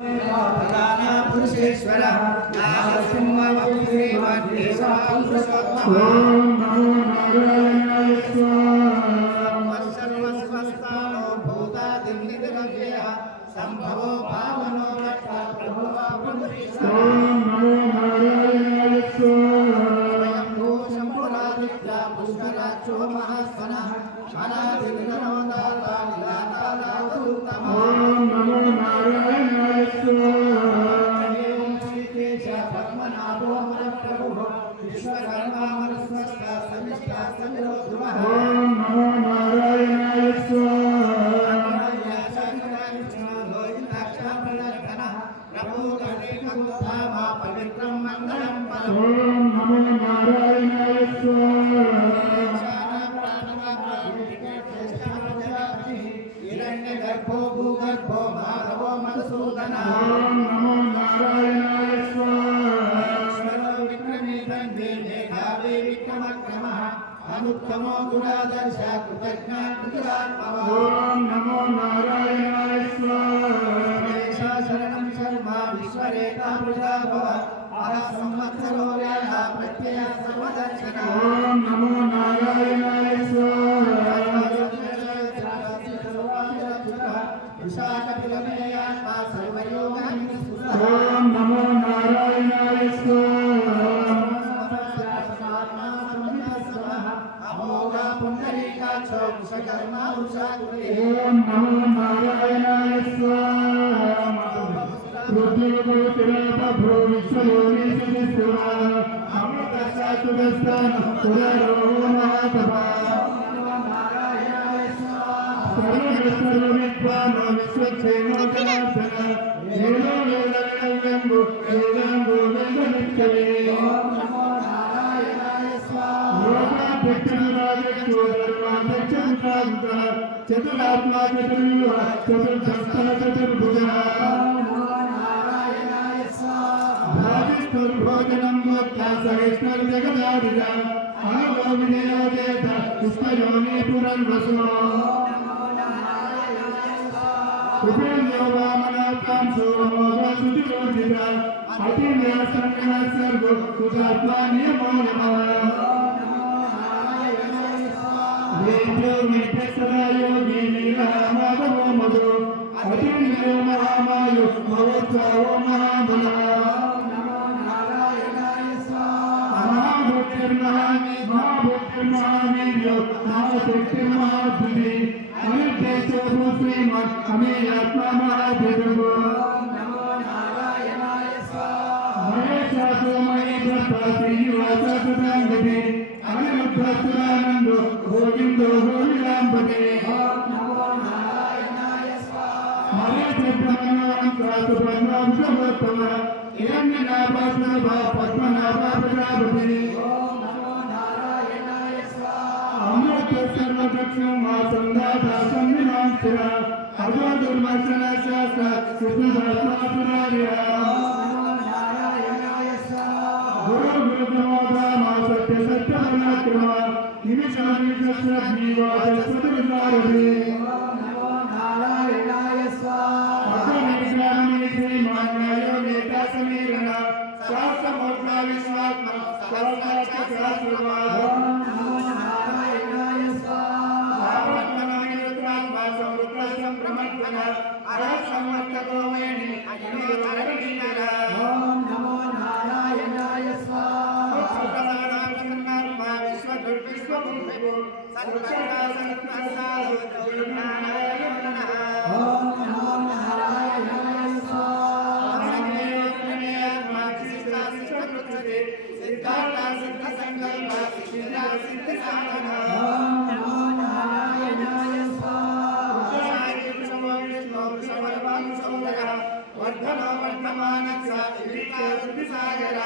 ప్రధాన పురుషేశ్వర ఓం నమో నారాయణాయ స్వాహ సర్వస్వస్థానో భూతాదిర్నిరవ్యయ సంభవో భావనో ఓం నమో నారాయణాయ స్వాహ పవిత్రం మంగళం పరం ఓం నమో నారాయణాయ స్వాహ గర్భో భూగర్భో మాధవో మధుసూదన అనుత్తమో గుణాదర్శ కృతజ్ఞ రుద్రగోత్రభ్రో విశ్వయోగేశ్వర అమృత శాశ్వతస్థాన మధు అతింద్రో మహామాయు భగవత్సావో మహాబల మహాభక్తిర్మహావీర్యో మహాశక్తిర్మహాద్భుతి అనిర్దేశో శ్రీమత్ అమేయాత్మ మహాదేవ మహేశాసోమయీ భక్తాశ్రీవాసకృతాంగతి అనిరుద్ధసురానందో గోవిందో గోవిలాంబతే మరేత్రప్రమాణం హిరణ్యనాభాసురభ పద్మనాభ ప్రజాపతి అమృత సర్వదక్షిణం మా సందాత సంవిధాం స్థిర అదో దుర్మర్శన శాస్త్ర. సుఖదాత్మాసురార్య గురు గురు ప్రమోద మా సత్య సత్య పరాక్రమ నిమిషాన్ని సత్యగ్నివాద సుతవిసారథి అగ్రనిగ్రహణి శ్రీమాన్యాయో నేతా సమీరణ శాస్త్రమోక్ష విశ్వాత్మ శాస్త్రార్థ శాస్త్రవాద వర్ధన వర్ధమాన సాగర.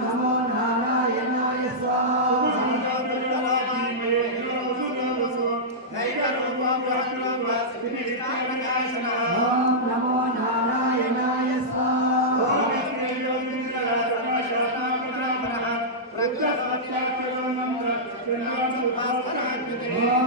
నమో నారాయణాయ స్వాహ. ఓం నమో నారాయణాయ స్వాహ. ఓం